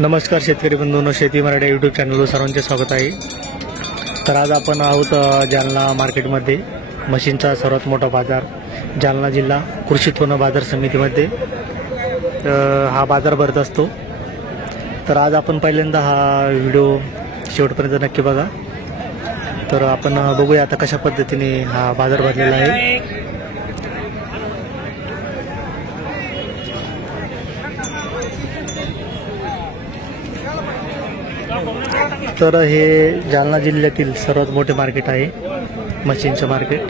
नमस्कार शेतकरी बंधूंनो, शेती मराठी यूट्यूब चॅनलवर सर्वांचे स्वागत आहे। तर आज आपण आहोत जालना मार्केटमध्ये। मशीनचा सर्वात मोठा बाजार जालना जिल्हा कृषी उत्पन्न बाजार समितीमध्ये हा बाजार भरत असतो। तर आज आपण पहिल्यांदा हा व्हिडिओ शेवटपर्यंत नक्की बघा। तर आपण बघूया आता कशा पद्धतीने हा बाजार भरलेला आहे। तर हे जालना जिल्ह्यातील सर्वात मोठे मार्केट आहे, मशीनचे मार्केट।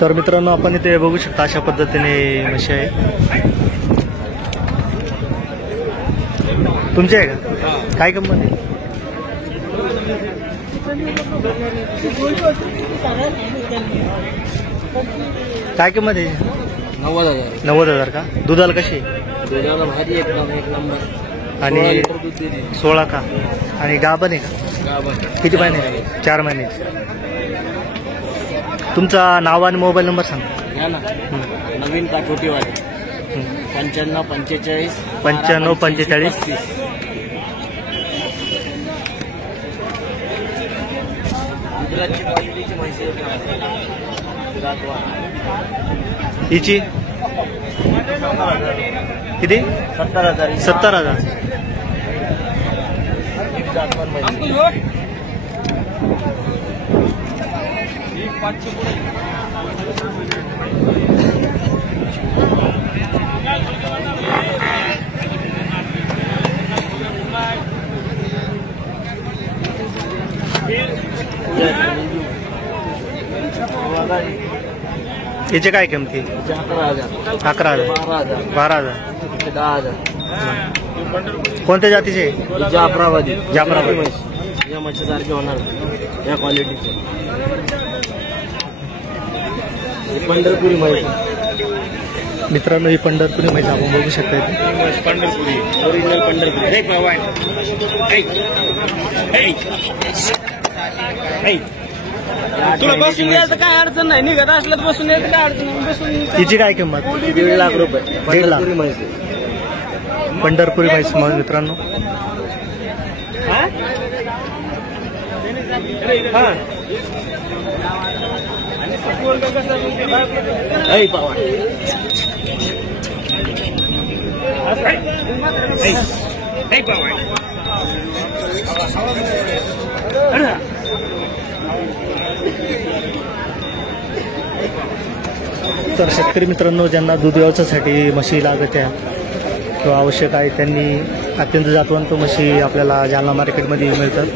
तर मित्रांनो, आपण इथे बघू शकता अशा पद्धतीने म्हशी आहे। तुमची आहे का? काय किंमत आहे? काय किंमत आहे? 90,000। 90,000 का? दुधाला कशी? दुधाला भारी एक नंबर। आणि 16 का? आणि गाभण आहे का? गाभण। किती महिने? 4 महिने। तुमचा नाव आणि मोबाईल नंबर सांगा। घ्या ना। नवीन का छोटीवाले 95 45 95 45 गुजरातची क्वालिटीची म्हशी हिची किती? 70,000। 70,000। याचे काय किमती? 11,000 11,000 12,000 10,000। कोणत्या जातीचे? जाफराबादी। जाफराबादी। या म्हशीसारखे होणार, या क्वालिटीचे। पंढरपुरी म्हैस मित्रांनो, ही पंढरपुरी म्हैस आपण बघू शकता इथे। पंढरपुरी ओरिजिनल पंढरपुरी। तुला बसून यायचं काय अडचण नाही, निघत असलं तर बसून यायचं काय अडचण नाही। बसून हिची काय किंमत? 1.5 लाख रुपये। 1.5 लाख पंढरपुरी म्हैस। पंढरपुरी म्हैस मित्रांनो। तर शेतकरी मित्रांनो, ज्यांना दूध व्यवसायासाठी म्हशी लागत आहे किंवा आवश्यक आहे, त्यांनी अत्यंत जातवंत म्हशी आपल्याला जालना मार्केटमध्ये मिळतात।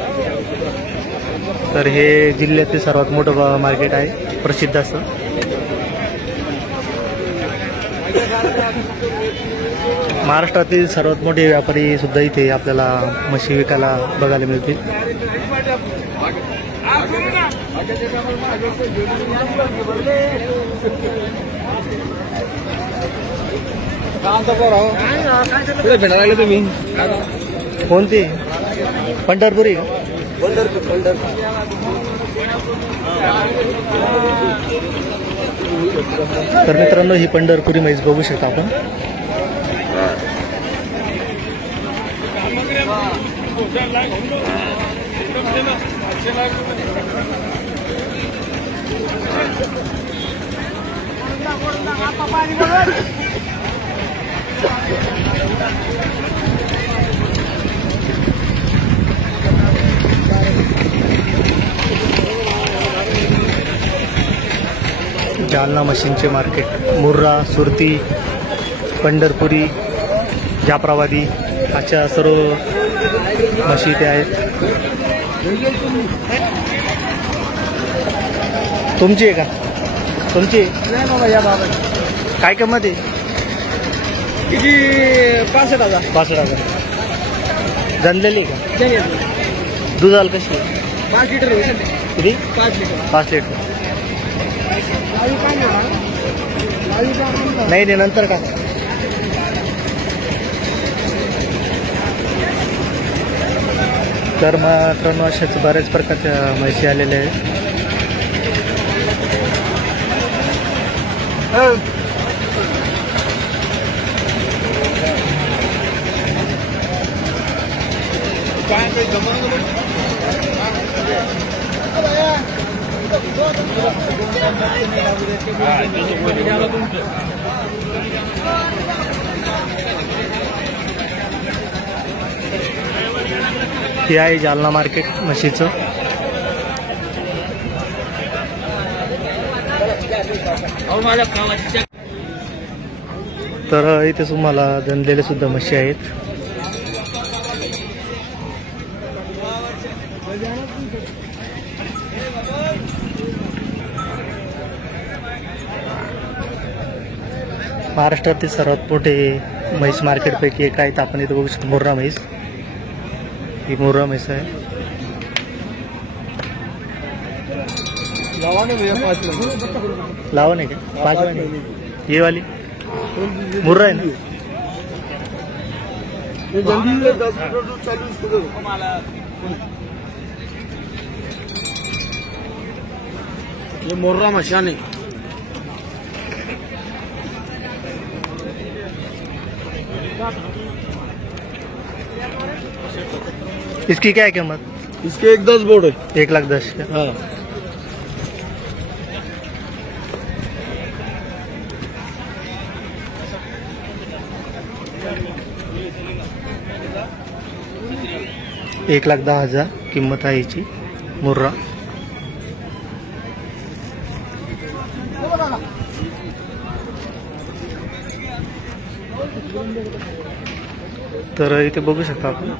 तर हे जिल्ह्यातील सर्वात मोठं मार्केट आहे, प्रसिद्ध असं। महाराष्ट्रातील सर्वात मोठे व्यापारी सुद्धा इथे आपल्याला म्हशी विकायला बघायला मिळतील। भेटायला तुम्ही कोणती? पंढरपुरी का? तर मित्रांनो, ही पंढरपुरी म्हैस बघू शकता आपण। जालना मशीनचे मार्केट मुर्रा, सुरती, पंढरपुरी, जाफराबादी अशा सर्व म्हशी इथे आहेत। तुमची आहे का? तुमची नाही बाबा, या बाबा। काय किंमत आहे? 65,000। 65,000 जनलेली का? दुधाला कशी? 5 लिटर होईल। किती? 5 लिटर। 5 लिटर। नाही नाही नंतर का तर मित्रांनो अशाच बऱ्याच प्रकारच्या म्हशी आलेल्या आहेत. हे आहे जालना मार्केट म्हशीचं. तर इथे तुम्हाला जनलेले सुद्धा म्हशी आहेत. महाराष्ट्रातील सर्वात मोठे म्हैस मार्केटपैकी एक आहेत. आपण इथे बघू शकतो मुर्रा म्हैस. ही मुर्रा म्हैस आहे. लावा नाही का 5 महिने ये वाली मुर्रा आहे ना. ये मोर्रा मशाने इसकी क्या है कीमत? इसके 1,10 बोर्ड है. 1,10,000 का. हाँ. एक 1,10,000 किंमत आहे याची मुर्रा. तर इथे बघू शकता आपण.